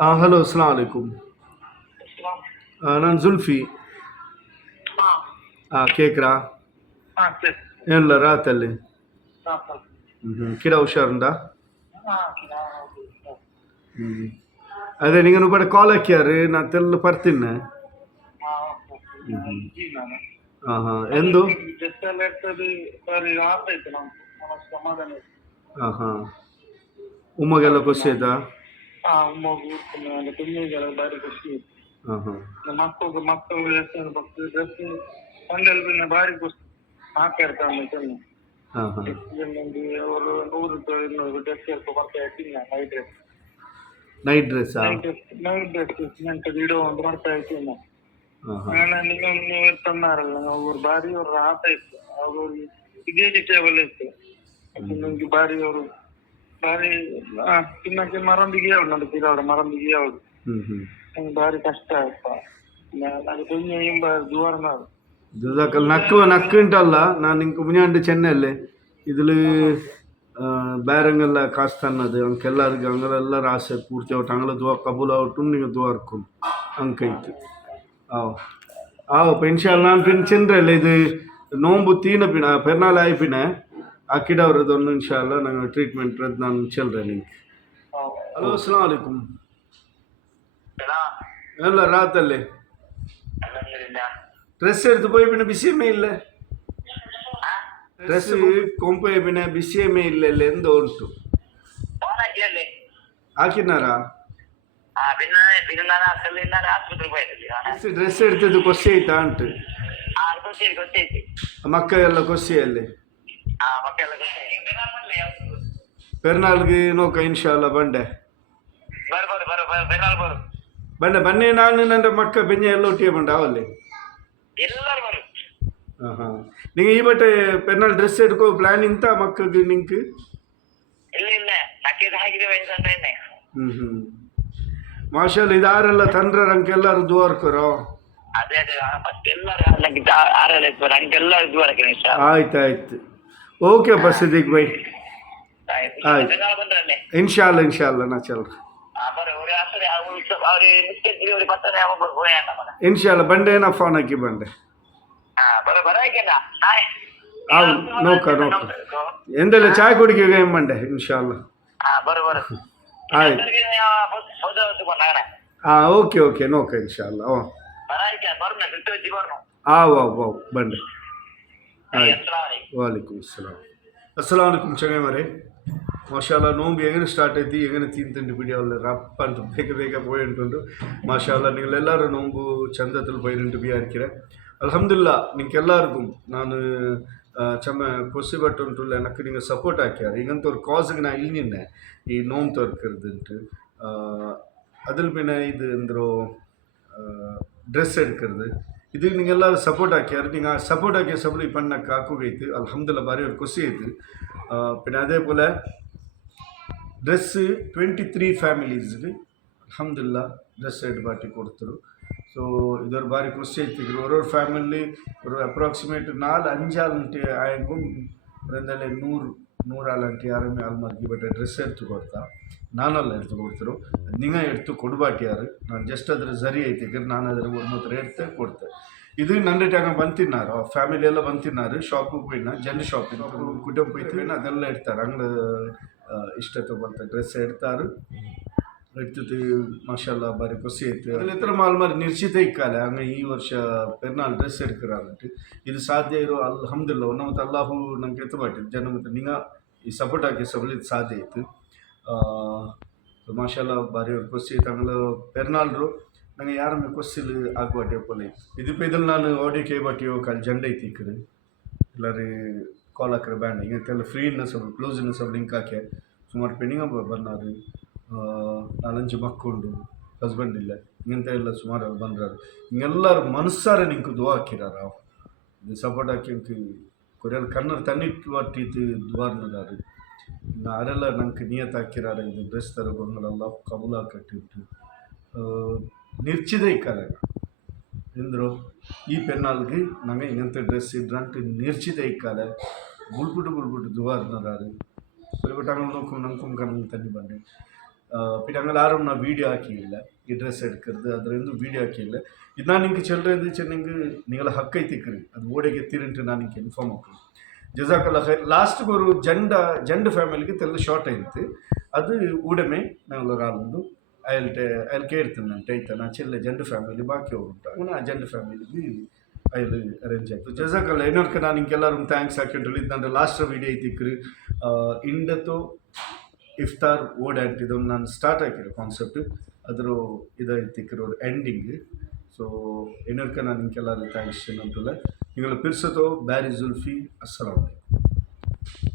Hello ಅಸ್ಸಲಾಂ ವಲೈಕುಮ್. ನಾನು ಜುಲ್ಫಿ. ಕೇಕ್ರಾ ಏನಿಲ್ಲ ರಾತಲ್ಲಿ ಕಿಡ ಹುಷಾರುಂಡಾ. ಅದೇ ನಿಂಗೆ ಬಡ ಕಾಲ್ ಹಾಕ್ಯಾರು ನಾ ತೆಲ್ಲ ಬರ್ತೀನಿ. ಹಾಂ ಹಾಂ ಎಂದು ಹಾಂ ಹಾಂ ಉಮ್ಮಗೆಲ್ಲ ಖುಷಿ ಆಯ್ತಾ. ಹಾಂ ಹಾಂ ಹಾಂ ಹಾಂ ನೈಟ್ ಡ್ರೆಸ್ಸಾ. ಹಾಂ ജസാക്കൽ നക്കുണ്ടല്ല ನಾನು ನಿಂಗೆ ಮುಂಜಾನೆ ಚೆನ್ನೈಯಲ್ಲಿ ഇതിൽ ಬೇರೆಂಗೆಲ್ಲ ಕಾಸ್ತನ್ನದು ಅಂಕೆಲ್ಲರಿಗೆ ಅಂಗಲೆಲ್ಲರ ಆಸೆ ಪೂರ್ತಿ ಔಟ್ ಅಂಗಲ ದುವಾ ಕಬೂಲ್ ಔಟು ನಿಂಗೆ ದುವಾ ಇರ್ಕೊಂಡು ಅಂಕೈತು. ಆವ್ ಆವ್ ಪೆನ್ಷನ್ ನಾನು ಪಿನ್ ಚೆಂದ್ರಲ್ಲ ಇದು ನೋಂಬು ತೀನ ಪಿನ ಪೆರ್ನಾಲ್ ಆಯ್ಪಿನ ಅಕ್ಕಿಡವ್ರದೊಂದು ಇನ್ಶಾಲ್ಲ ನಂಗೆ ಟ್ರೀಟ್ಮೆಂಟ್ ನಾನು ಚೆಲ್ರೆ ನಿಂಗೆ. ಹಲೋ ಅಸ್ಸಲಾಂ ವಲೈಕುಮ್. ಎಲ್ಲ ರಾತಲ್ಲಿ ಡ್ರೆಸ್ எடுத்து போய் பின்ன விஷயமே இல்லை. ಡ್ರೆಸ್ ಕೊಂಪೆ ಬಿನ ಬಿಸಿಯಮೇ ಇಲ್ಲ ಎಂದು ಉಂಟು ಹಾಕಿನಾರಾ. ಡ್ರೆಸ್ ಎಡ್ತದ್ದು ಕೊಸ್ಸಿ ಆಯ್ತಾ ಉಂಟು ಮಕ್ಕ ಎಲ್ಲ ಕೊಸ್ಸಿಯಲ್ಲಿ ಪೆರ್ನಾಲ್ಗೆ ನೋಕ ಇನ್ಶಾಲ್ಲ ಬಂಡೆ ಬಂಡೆ ಬನ್ನಿ ನಾನು ನನ್ನ ಮಕ್ಕ ಬೆಂಜ ಎಲ್ಲ ಒಟ್ಟಿಗೆ ಬಂಡ ಅವಲ್ಲಿ. ಹಾಂ ಹಾಂ நீங்கள் ಈ ಬಟ್ಟೆ ಪೆರ್ನಾಲ್ ಡ್ರೆಸ್ ಎಡ್ಕೋ ಪ್ಲಾನ್ ಇಂತ ಮಕ್ಕಳಿಗೆ ನಿಂಗೆ ಮಾಷಲ್ ಇದಾರೆಲ್ಲ ತಂದ್ರ ರಂಕೆಲ್ಲರೂ ದುವಾರ್ಕರೋ. ಆಯ್ತು ಆಯ್ತು ಓಕೆ ಬಸ್ಸಿದಿಗೆ ಬೈ ಆಯ್ತು ಇನ್ಶಾಲ್ಲ ನಾ ಚಲ್ರ ಇನ್ಶಾಲ್ಲ ಬಂಡೆ ನಾ ಫೋನ್ ಹಾಕಿ ಬಂಡೆ. ನೋಕ ಎಂದೆಲ್ಲ ಚಾಯ್ ಕುಡಿಕೆ ಏನ್ ಬಂಡೆ ಇನ್ಶಾಲ್ಲ. ಆಯ್ತು ಹಾಂ ಓಕೆ ಓಕೆ ನೋಕ ಇನ್ಶಾಲ್ಲ. ವಾವ್ ಬಂಡೆ ಆಯ್ತು. ವಾಲೇಕುಮ್ ಅಸ್ಸಲಾಂ. ಅಸ್ಸಲಾಂ ವಲೈಕುಮ್ ಚಂಗೆ ಮರೆ ಮಾಷಾಲ್ಲ ನೋಂಬು ಎಗನೆ ಸ್ಟಾರ್ಟ್ ಐತಿ ಎಗನೆ ತಿಂತಂಡು ಬಿಡಿಯವಲ್ಲ ರಪ್ಪ ಅಂತ ಬೇಗ ಪೋಯಿಂಟುಂಡು ಮಾಷಾಲ್ಲ ನೀವೆಲ್ಲರೂ ನೋಂಬು ಚಂದದಲ್ಲಿ ಪೈರುಂಟು ಬಿಯಾರ್ಕಿರೆ ಅಲ್ಹಮ್ದುಲಿಲ್ಲಾ ನಿಂಗೆಲ್ಲರಿಗೂ ನಾನು ಚಮ್ಮ ಕೊಸಿ ಬಟ್ಟು ಉಂಟುಲ್ಲ எனக்கு நீங்கள் ಸಪೋರ್ಟ್ ಹಾಕ್ಯಾರ ಈಗಂತ ஒரு ಕಾಸ್ಗೆ ನಾ ಇಲ್ಲಿನ್ನೆ ಈ ನೋಂಬು ತೊರ್ಕರ್ದುಂಟು அதில் பின்ன இது இந்த ட்ரெஸ் எடுக்கிறது இதுக்கு நீங்கள் எல்லோரும் சப்போர்ட் ஆக்கியார். நீங்கள் சப்போர்ட் ஆக்கிய சப்போர்ட் இப்போ நான் காக்கு வைத்து அல்ஹம்துலில்லாஹ் பாரி ஒரு கொசி இது பின்ன அதே போல் ಡ್ರೆಸ್ಸು 23 ಫ್ಯಾಮಿಲೀಸ್ಗೆ ಅಲ್ಹಮ್ದುಲಿಲ್ಲಾ ಡ್ರೆಸ್ ಎಡ್ ಬಾಟಿ ಕೊಡ್ತರು. ಸೊ ಇದರ ಬಾರಿ ಖುಷಿ ಐತಿದ್ರು ஒரு ಫ್ಯಾಮಿಲಿ ஒரு ಅಪ್ರಾಕ್ಸಿಮೇಟ್ 4-5 ಆಲಂಟಿ ಆಯಂಗೂ ಒಂದಲ್ಲೇ 100 ಆಲಂಟಿ ಯಾರಮ್ಮೆ ಆಲ್ಮಾರ್ಗಿ ಬಟ್ ಡ್ರೆಸ್ ಎಡ್ತು ಕೊಡ್ತಾ ನಾನೆಲ್ಲ ಎಡ್ತು ಕೊಡ್ತರು. ನಿಂಗೆ ಎಡ್ತು ಕೊಡ್ಬಾಟಿಯಾರು ನಾನು ಜಸ್ಟ್ ಅದ್ರ ಸರಿ ಐತಿದ್ರು ನಾನು ಅದರ ಒಂದು ಎಡ್ತೆ ಕೊಡ್ತೆ. ಇದು ನನ್ನ ಟೈಮ್ ಬಂತಿన్నారు ಫ್ಯಾಮಿಲಿ ಎಲ್ಲ ಬಂತಿన్నారు ಶಾಪಿಗೆ போயினா ಜನ ಶಾಪಿಂಗ್ ಕುಟುಂಬ போயிட்டு ಅದೆಲ್ಲ ಇಡ್ತಾರೆ ಹಂಗೆ ಇಷ್ಟತ್ತು ಬಂತ ಡ್ರೆಸ್ ಎಡ್ತಾರು ಎಡ್ತದ್ದು ಮಾಷಾಲ್ಲ ಬಾರಿ ಖುಷಿ ಆಯ್ತು. ಅದ್ರ ಹತ್ರ ಮಾಲ್ಮಾರಿ ನಿರ್ಚಿತ ಇಕ್ಕಾಲೆ ಹಂಗೆ ಈ ವರ್ಷ ಪೆರ್ನಾಲ್ ಡ್ರೆಸ್ ಎಡ್ಕರಾರಂಟು ಇದು ಸಾಧ್ಯ ಇರೋ ಅಲ್ಹಮ್ದುಲಿಲ್ಲಾ ಒನ್ನ ಮತ್ತು ಅಲ್ಲಾಹು ನಂಗೆ ಎತ್ತುಬಾಟಿದ್ದು ಜನ ಮತ್ತು ನಿಂಗೆ ಈ ಸಪೋರ್ಟ್ ಹಾಕಿ ಸಬಲಿದ್ದು ಸಾಧ್ಯ ಆಯಿತು. ಮಾಷಾಲ್ಲ ಬಾರಿ ಅವ್ರು ಖುಷಿ ಆಯ್ತು ಹಂಗೆ ಪೆರ್ನಾಲ್ರು ನಂಗೆ ಯಾರನ್ನ ಕೊಸ್ಸಿಲ್ ಆಗ್ಬಾಟಿ ಒಪ್ಪಲ್ಲ ಇದು ಇದ್ರಲ್ಲಿ ನಾನು ಆಡಿಯೋ ಕೇಬಾಟಿಯೋ ಕಾಲು ಜಂಡ ಐತಿ ಇಕ್ಕರು ಎಲ್ಲರೂ ಕಾಲ್ ಹಾಕ್ರೆ ಬ್ಯಾಂಡ್ ಹಿಂಗೆಲ್ಲ ಫ್ರೀನ ಸ್ವಲ್ಪ ಕ್ಲೋಸಿನ ಸ್ವಲ್ಪ ಲಿಂಕ್ ಹಾಕಿ ಸುಮಾರು ಪೆಣ್ಣಿಂಗ ಬಂದಾರು 4-5 ಮಕ್ಕಳು ಹಸ್ಬೆಂಡ್ ಇಲ್ಲ ಹಿಂಗಂತ ಎಲ್ಲ ಸುಮಾರು ಬಂದರು ಹಿಂಗೆಲ್ಲರೂ ಮನಸ್ಸಾರೆ ನಿಂಗೆ ದುವಾ ಹಾಕಿರಾರ ಇದು ಸಪೋರ್ಟ್ ಹಾಕಿ ಅಂಕ ಕೊರಿಯಲ್ ಕನ್ನಡ ತನ್ನಿಟ್ಟು ಒಟ್ಟಿದ್ದು ದುವಾರ್ನದಾರು ಆರೆಲ್ಲ ನಂಗೆ ನಿಯತ್ ಹಾಕಿರಾರ ಇದು ಡ್ರೆಸ್ ತರಗೊಂಗಳೆಲ್ಲ ಕಬೂಲ ಕಟ್ಟಿಟ್ಟು ನಿರ್ಚಿದೆ ಇಕ್ಕಲ್ಲ ಎಂದರು ಈ ಪೆನ್ನಾಲ್ಗೆ ನಂಗೆ ಹಿಂಗಂತ ಡ್ರೆಸ್ ಇದ್ರಂಟು ನಿರ್ಚಿದೆ ಇಕ್ಕಾಲೆ ಬುಳ್ಬಿಟ್ಟು ದುವಾರ್ನದಾರು ಬಟ್ ಹಂಗೆ ನೋಡ್ಕೊಂಡು ನಂಗೆ ಕಣ್ಣು ತನ್ನಿ ಬಂದೆ പിന്നെ ഞങ്ങൾ ആരും ഞാൻ വീഡിയോ ആക്കിയില്ല ഈ ಡ್ರೆಸ್ എടുക്കുന്നത് ಅದರಿಂದ വീಡಿಯೋ ಹಾಕಿಲ್ಲ ಇದು ನಾನು ನಿಂಗೆ ಚಿಲ್ಲರೆ ಚೆನ್ನಂಗೆ ನೀವೆಲ್ಲ ಹಕ್ಕೈತಿಕ್ರಿ ಅದು ಓಡೆಗೆ ಎತ್ತಿರಂಟು ನಾನು ನಿಂಗೆ ಇನ್ಫಾರ್ಮ್ ಹಾಕಿ ಜಜಾಕಲ್ಲ ಖೈರ್ ಲಾಸ್ಟ್ಗೆ ஒரு ಜಂಡ ಫ್ಯಾಮಿಲಿಗೆ ತೆಲ್ಲ ಶಾರ್ಟ್ ಆಯಿತು ಅದು ಉಡಮೆ ನಾವು ರಾಲೊಂದು ಅಯ್ಯಲ್ಲಿ ಕೇಳ್ತೀನಿ ನಾನು ಟೈತ ನಾ ಚೆಲ್ಲ ಜಂಡ ಫ್ಯಾಮಿಲಿ ಬಾಕಿ ಅವರು ಉಂಟು ಅವನು ಆ ಜಂಡ ಫ್ಯಾಮಿಲಿಗೆ ಅಯ್ಯಲ್ಲಿ ಅರೇಂಜ್ ಆಯಿತು ಜಜಾಕಲ್ಲ ಏನೋರ್ಕ ನಾನು ನಿಂಗೆಲ್ಲರೂ ಥ್ಯಾಂಕ್ಸ್ ಹಾಕಿಟ್ಟು ಇದ್ದಂದ್ರೆ ಲಾಸ್ಟ್ ವೀಡಿಯೋ ಐತಿಕ್ರಿ ಇಂಡತ್ತು ಇಫ್ತಾರ್ ಓಡ್ ಆ್ಯಂಟ್ ಇದೊಂದು ನಾನು ಸ್ಟಾರ್ಟ್ ಹಾಕಿರೋ ಕಾನ್ಸೆಪ್ಟ್ ಅದರ ಇದೈತಿಕ್ಕಿರೋ ಎಂಡಿಂಗ್ ಸೊ ಏನರ್ಕ ನಾನು ನಿಮ್ಗೆಲ್ಲರೂ ಥ್ಯಾಂಕ್ಸ್ ಏನಂತಲ್ಲ ನಿಂಗೆಲ್ಲ ಪಿರ್ಸತೋ ಬ್ಯಾರಿ ಜುಲ್ಫಿ ಅಸ್ಸಲಾಮು ಅಲೈಕುಂ.